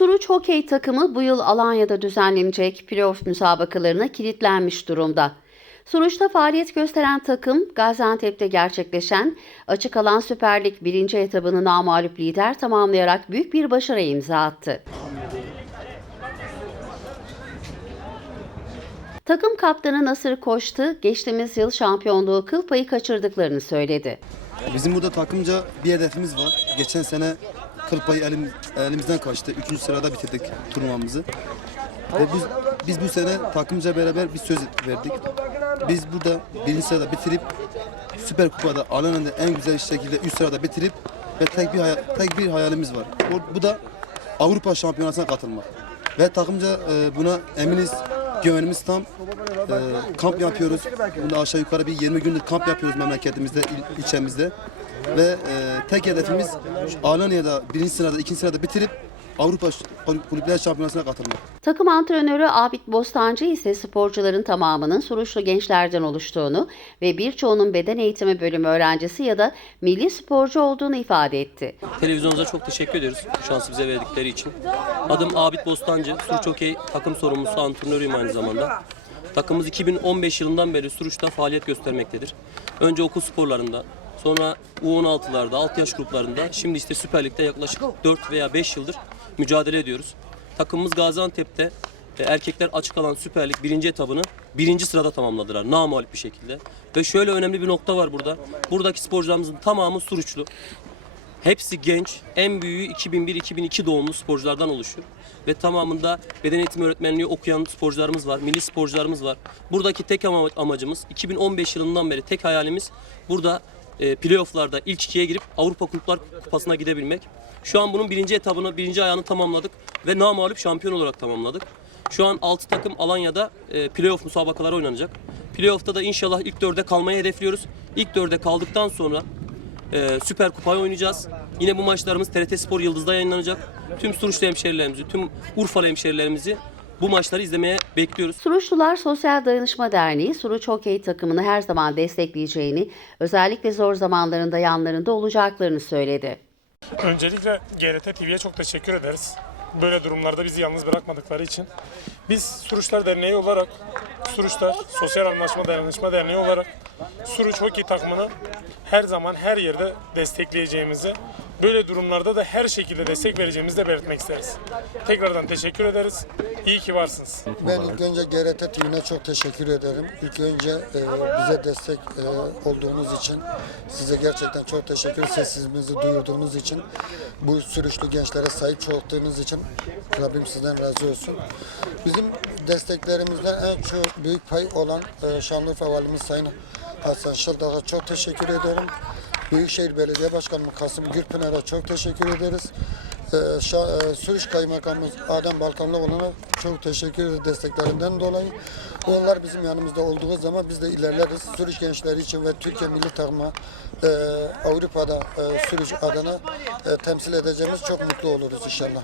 Suruç Hokey takımı bu yıl Alanya'da düzenlenecek playoff müsabakalarına kilitlenmiş durumda. Suruç'ta faaliyet gösteren takım Gaziantep'te gerçekleşen açık alan Süper Lig 1. etabını namağlup lider tamamlayarak büyük bir başarıya imza attı. Takım kaptanı Nasır Koçtu, geçtiğimiz yıl şampiyonluğu kıl payı kaçırdıklarını söyledi. Bizim burada takımca bir hedefimiz var. Geçen sene kıl payı elim, elimizden kaçtı. Üçüncü sırada bitirdik turnuvamızı. Ve biz, biz bu sene takımca beraber bir söz verdik. Biz burada birinci sırada bitirip Süper Kupa'da Alana'da en güzel şekilde üst sırada bitirip ve tek bir hayal- tek bir hayalimiz var. Bu, bu da Avrupa Şampiyonası'na katılmak. Ve takımca e, buna eminiz, güvenimiz tam. E, kamp yapıyoruz. Bunda aşağı yukarı bir 20 gündür kamp yapıyoruz memleketimizde, il, ilçemizde. Ve e, tek hedefimiz Alanya'da birinci sırada, ikinci sırada bitirip Avrupa Kulüpler Şampiyonası'na katılmak. Takım antrenörü Abid Bostancı ise sporcuların tamamının Suruçlu gençlerden oluştuğunu ve birçoğunun beden eğitimi bölümü öğrencisi ya da milli sporcu olduğunu ifade etti. Televizyonumuza çok teşekkür ediyoruz bu şansı bize verdikleri için. Adım Abid Bostancı, Suruç Okey takım sorumlusu antrenörüyüm aynı zamanda. Takımımız 2015 yılından beri Suruç'ta faaliyet göstermektedir. Önce okul sporlarında, sonra U16'larda, alt yaş gruplarında, şimdi işte Süper Lig'de yaklaşık 4 veya 5 yıldır mücadele ediyoruz. Takımımız Gaziantep'te e, erkekler açık alan Süper Lig birinci etabını birinci sırada tamamladılar. Namalip bir şekilde. Ve şöyle önemli bir nokta var burada. Buradaki sporcularımızın tamamı Suruçlu. Hepsi genç. En büyüğü 2001-2002 doğumlu sporculardan oluşur. Ve tamamında beden eğitimi öğretmenliği okuyan sporcularımız var, milli sporcularımız var. Buradaki tek ama- amacımız 2015 yılından beri tek hayalimiz burada e, playofflarda ilk ikiye girip Avrupa Kulüpler Kupası'na gidebilmek. Şu an bunun birinci etabını, birinci ayağını tamamladık ve namağlup şampiyon olarak tamamladık. Şu an 6 takım Alanya'da e, playoff müsabakaları oynanacak. Playoff'ta da inşallah ilk dörde kalmayı hedefliyoruz. İlk dörde kaldıktan sonra ee, Süper Kupayı oynayacağız. Yine bu maçlarımız TRT Spor Yıldız'da yayınlanacak. Tüm Suruçlu hemşerilerimizi, tüm Urfalı hemşerilerimizi bu maçları izlemeye bekliyoruz. Suruçlular Sosyal Dayanışma Derneği Suruç Hokey takımını her zaman destekleyeceğini, özellikle zor zamanlarında yanlarında olacaklarını söyledi. Öncelikle GRT TV'ye çok teşekkür ederiz. Böyle durumlarda bizi yalnız bırakmadıkları için. Biz Suruçlar Derneği olarak, Suruçlar Sosyal Anlaşma Dayanışma Derneği olarak Suruç Hockey takımını her zaman her yerde destekleyeceğimizi, böyle durumlarda da her şekilde destek vereceğimizi de belirtmek isteriz. Tekrardan teşekkür ederiz. İyi ki varsınız. Ben ilk önce GRT TV'ne çok teşekkür ederim. İlk önce e, bize destek e, olduğunuz için size gerçekten çok teşekkür Sesimizi duyurduğunuz için bu sürüşlü gençlere sahip çıktığınız için Rabbim sizden razı olsun. Bizim desteklerimizden en çok büyük pay olan e, Şanlıurfa Valimiz Sayın Hasan Şıldak'a çok teşekkür ederim. Büyükşehir Belediye Başkanı Kasım Gürpınar'a çok teşekkür ederiz. Ee, Şa- e, Suriş Kaymakamımız Adem Balkanlıoğlu'na çok teşekkür ederiz desteklerinden dolayı. Onlar bizim yanımızda olduğu zaman biz de ilerleriz. Suriş gençleri için ve Türkiye milli takımı e, Avrupa'da e, Suriş adına e, temsil edeceğimiz çok mutlu oluruz inşallah.